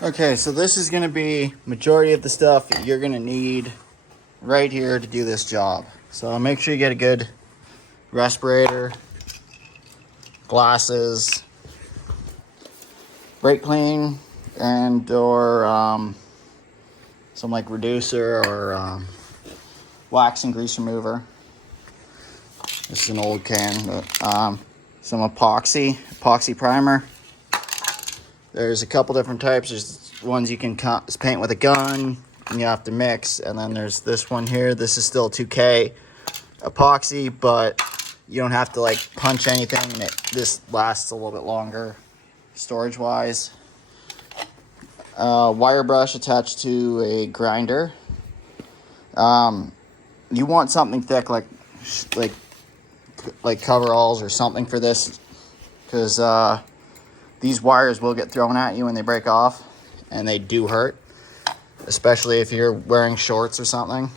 Okay, so this is going to be majority of the stuff that you're going to need right here to do this job. So make sure you get a good respirator, glasses, brake clean, and or some like reducer or wax and grease remover. This is an old can, but some epoxy primer. There's a couple different types. There's ones you can paint with a gun and you have to mix, and then there's this one here. This is still 2K epoxy, but you don't have to like punch anything, and this lasts a little bit longer storage wise. Wire brush attached to a grinder. You want something thick like coveralls or something for this, because these wires will get thrown at you when they break off, and they do hurt, especially if you're wearing shorts or something.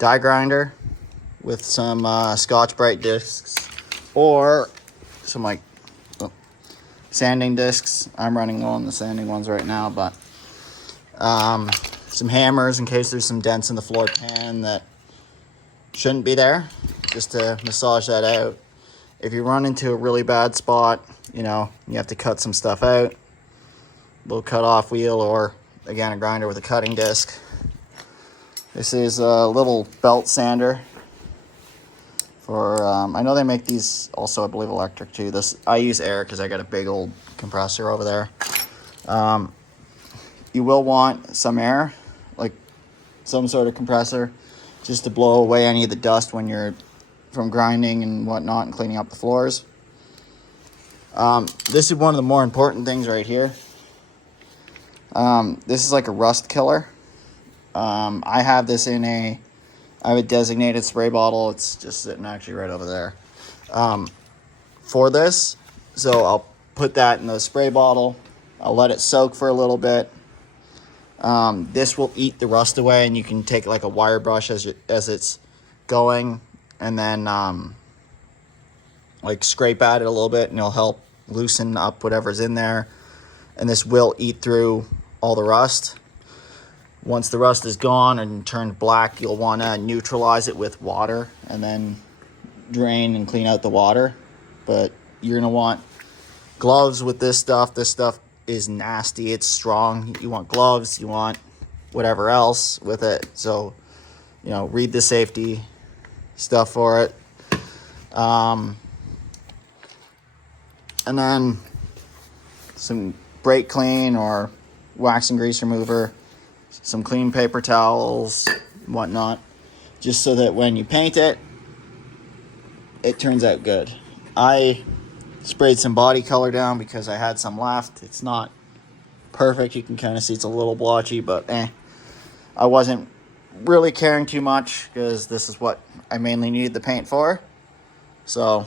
Die grinder with some Scotch-Brite discs or some like sanding discs. I'm running on the sanding ones right now, but some hammers in case there's some dents in the floor pan that shouldn't be there, just to massage that out. If you run into a really bad spot, you have to cut some stuff out. A little cut off wheel, or again, a grinder with a cutting disc. This is a little belt sander for, I know they make these also, I believe, electric too. I use air because I got a big old compressor over there. You will want some air, like some sort of compressor, just to blow away any of the dust when you're from grinding and whatnot and cleaning up the floors. This is one of the more important things right here. This is like a rust killer. I have this I have a designated spray bottle. It's just sitting actually right over there for this. So I'll put that in the spray bottle. I'll let it soak for a little bit. This will eat the rust away, and you can take like a wire brush as it's going, and then like scrape at it a little bit, and it'll help loosen up whatever's in there. And this will eat through all the rust. Once the rust is gone and turned black, you'll want to neutralize it with water and then drain and clean out the water. But you're going to want gloves with this stuff. This stuff is nasty. It's strong. You want gloves. You want whatever else with it. So, read the safety stuff for it. And then some brake clean or wax and grease remover, some clean paper towels, whatnot, just so that when you paint it, it turns out good. I sprayed some body color down because I had some left. It's not perfect. You can kind of see it's a little blotchy, but I wasn't really caring too much because this is what I mainly needed the paint for. So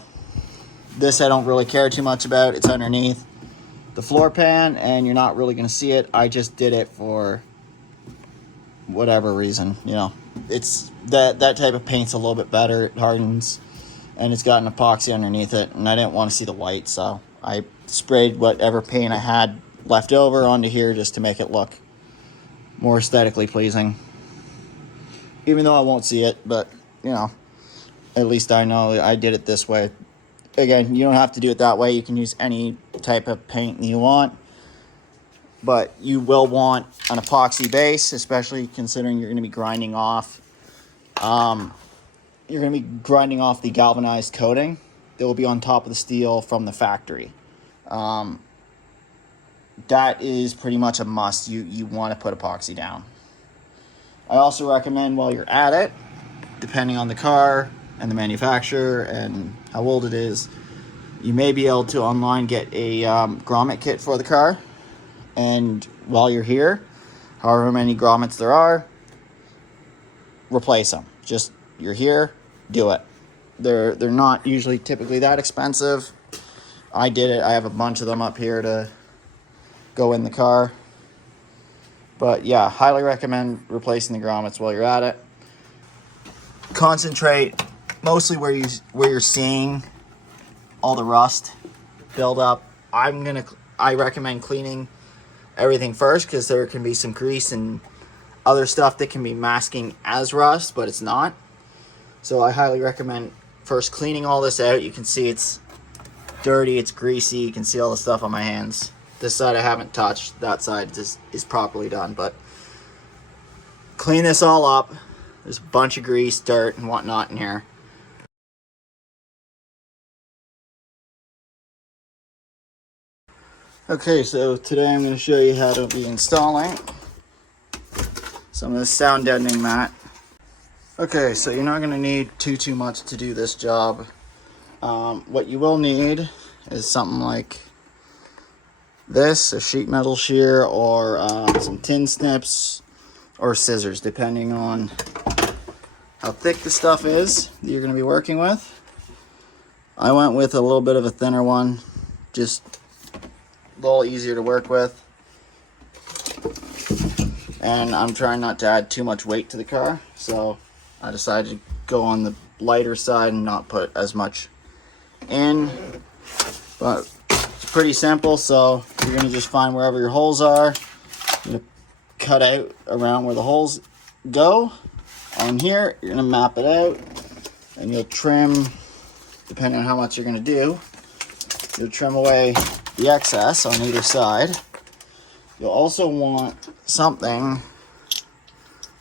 this I don't really care too much about. It's underneath the floor pan, and you're not really going to see it. I just did it for whatever reason. It's that type of paint's a little bit better. It hardens, and it's got an epoxy underneath it, and I didn't want to see the white, so I sprayed whatever paint I had left over onto here just to make it look more aesthetically pleasing. Even though I won't see it, but at least I know I did it this way. Again, you don't have to do it that way. You can use any type of paint you want, but you will want an epoxy base, especially considering you're going to be grinding off. You're going to be grinding off the galvanized coating that will be on top of the steel from the factory. That is pretty much a must. You want to put epoxy down. I also recommend, while you're at it, depending on the car and the manufacturer and how old it is, you may be able to online get a grommet kit for the car. And while you're here, however many grommets there are, replace them. Just, you're here, do it. They're not usually typically that expensive. I did it. I have a bunch of them up here to go in the car. But yeah, highly recommend replacing the grommets while you're at it. Concentrate mostly where you're seeing all the rust build up. I recommend cleaning everything first, because there can be some grease and other stuff that can be masking as rust, but it's not. So I highly recommend first cleaning all this out. You can see it's dirty, it's greasy, you can see all the stuff on my hands. This side I haven't touched, that side is properly done, but clean this all up. There's a bunch of grease, dirt, and whatnot in here. Okay, so today I'm going to show you how to be installing some of the sound deadening mat. Okay, so you're not going to need too much to do this job. What you will need is something like this, a sheet metal shear, or some tin snips, or scissors, depending on how thick the stuff is that you're going to be working with. I went with a little bit of a thinner one, just a little easier to work with. And I'm trying not to add too much weight to the car, so I decided to go on the lighter side and not put as much in. But it's pretty simple, so you're going to just find wherever your holes are. You're going to cut out around where the holes go. On here, you're going to map it out, and you'll trim, depending on how much you're going to do, you'll trim away the excess on either side. You'll also want something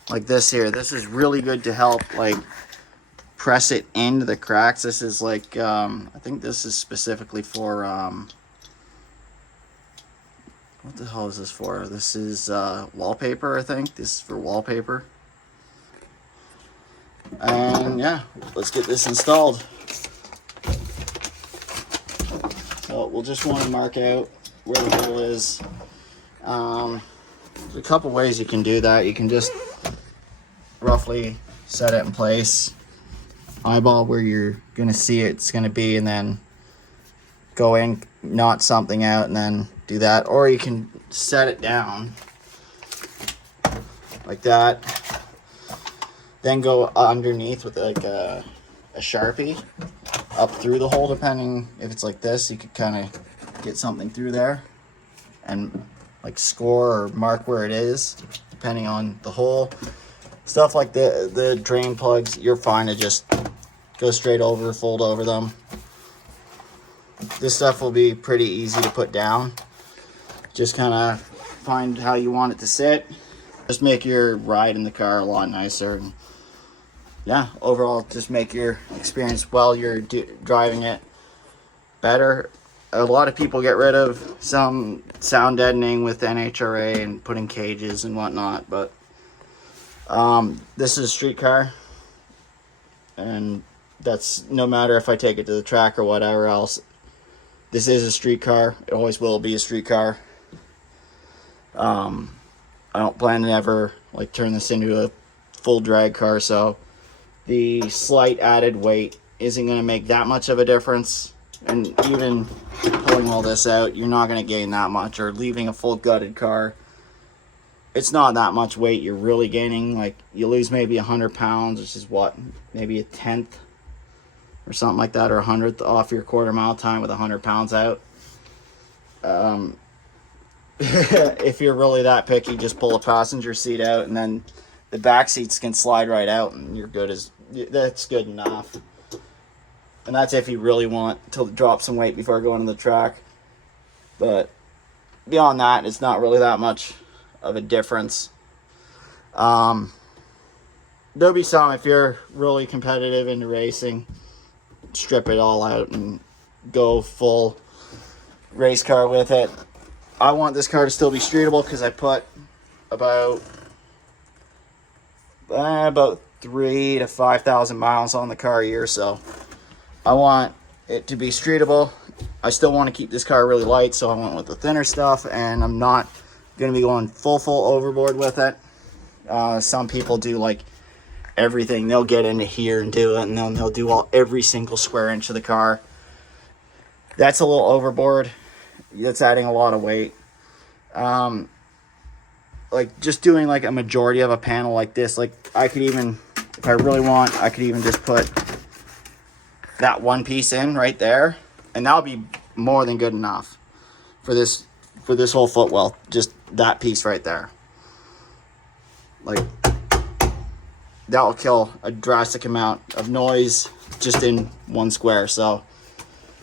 like this here. This is really good to help like press it into the cracks. This is like I think this is specifically for what the hell is this for? This is wallpaper, I think. This is for wallpaper. And yeah, let's get this installed. So we'll just want to mark out where the hole is. There's a couple ways you can do that. You can just roughly set it in place, eyeball where you're going to see it's going to be, and then go in, knot something out, and then do that. Or you can set it down like that, then go underneath with like a Sharpie up through the hole. Depending if it's like this, you could kind of get something through there and like score or mark where it is depending on the hole. Stuff like the drain plugs, you're fine to just go straight over, fold over them. This stuff will be pretty easy to put down. Just kind of find how you want it to sit. Just make your ride in the car a lot nicer. And yeah, overall, just make your experience while you're driving it better. A lot of people get rid of some sound deadening with NHRA and putting cages and whatnot, but this is a street car, and that's no matter if I take it to the track or whatever else. This is a street car. It always will be a street car. I don't plan to ever like turn this into a full drag car, so the slight added weight isn't going to make that much of a difference. And even pulling all this out, you're not going to gain that much. Or leaving a full gutted car, it's not that much weight you're really gaining. Like, you lose maybe 100 pounds, which is what, maybe a tenth or something like that, or 100th off your quarter mile time with 100 pounds out. If you're really that picky, just pull a passenger seat out, and then the back seats can slide right out, and you're good. That's good enough. And that's if you really want to drop some weight before going to the track. But beyond that, it's not really that much of a difference. There'll be some, if you're really competitive into racing, strip it all out and go full race car with it. I want this car to still be streetable because I put about 3,000 to 5,000 miles on the car a year, so I want it to be streetable. I still want to keep this car really light, so I went with the thinner stuff, and I'm not going to be going full overboard with it. Some people do like everything. They'll get into here and do it, and then they'll do every single square inch of the car. That's a little overboard. That's adding a lot of weight. Like just doing like a majority of a panel like this, like I could even, if I really want, I could even just put that one piece in right there, and that'll be more than good enough for this for this whole footwell, just that piece right there. Like, that will kill a drastic amount of noise just in one square. So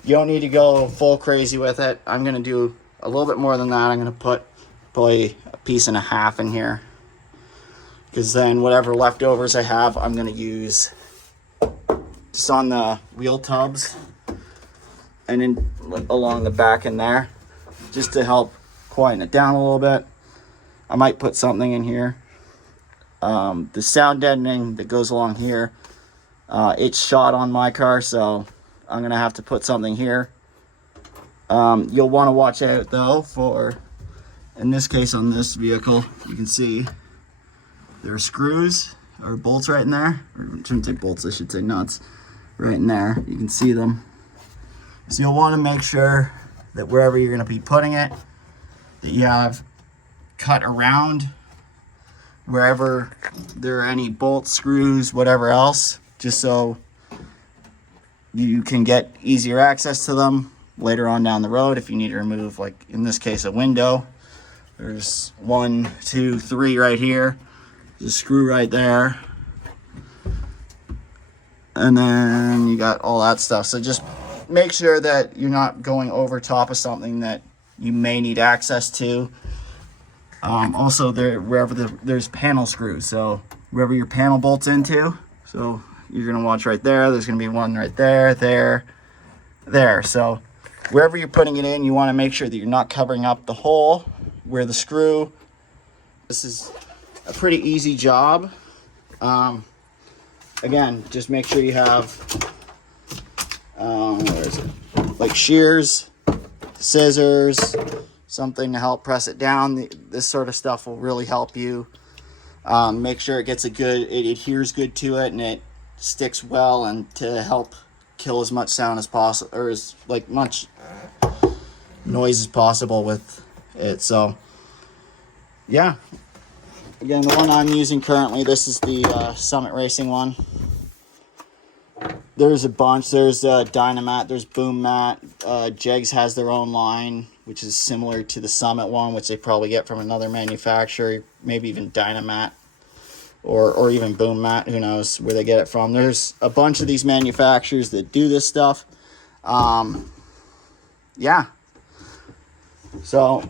you don't need to go full crazy with it. I'm going to do a little bit more than that. I'm going to put probably a piece and a half in here, because then whatever leftovers I have, I'm going to use just on the wheel tubs and then along the back in there, just to help quieten it down a little bit. I might put something in here. The sound deadening that goes along here, it's shot on my car, so I'm gonna have to put something here. You'll want to watch out though for, in this case on this vehicle, you can see there are screws or bolts right in there, or I shouldn't say bolts, I should say nuts, right in there. You can see them. So you'll want to make sure that wherever you're going to be putting it, that you have cut around wherever there are any bolts, screws, whatever else, just so you can get easier access to them later on down the road if you need to remove, like in this case, a window. There's 1, 2, 3 right here. There's a screw right there. And then you got all that stuff. So just make sure that you're not going over top of something that you may need access to. Also, wherever there's panel screws, so wherever your panel bolts into, so you're going to watch right there, there's going to be one right there, there. So wherever you're putting it in, you want to make sure that you're not covering up the hole where the screw. This is a pretty easy job. Again, just make sure you have where is it? Like shears, scissors, something to help press it down. This sort of stuff will really help you. Make sure it adheres good to it and it sticks well, and to help kill as much sound as possible, or as much noise as possible with it. So yeah, again, the one I'm using currently, this is the Summit Racing one. There's a bunch. There's Dynamat, there's Boom Mat. Jegs has their own line, which is similar to the Summit one, which they probably get from another manufacturer, maybe even Dynamat or even Boom Mat. Who knows where they get it from. There's a bunch of these manufacturers that do this stuff. Yeah. So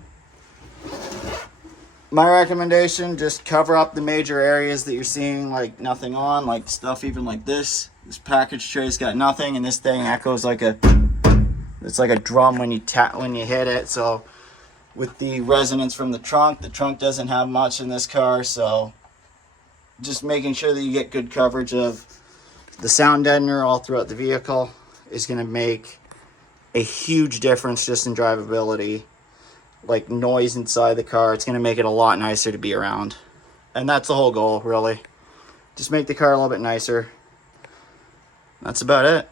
my recommendation, just cover up the major areas that you're seeing like nothing on, like stuff even like this. This package tray's got nothing, and this thing echoes it's like a drum when you hit it. So with the resonance from the trunk doesn't have much in this car, so just making sure that you get good coverage of the sound deadener all throughout the vehicle is going to make a huge difference just in drivability. Like noise inside the car, it's going to make it a lot nicer to be around, and that's the whole goal, really. Just make the car a little bit nicer. That's about it.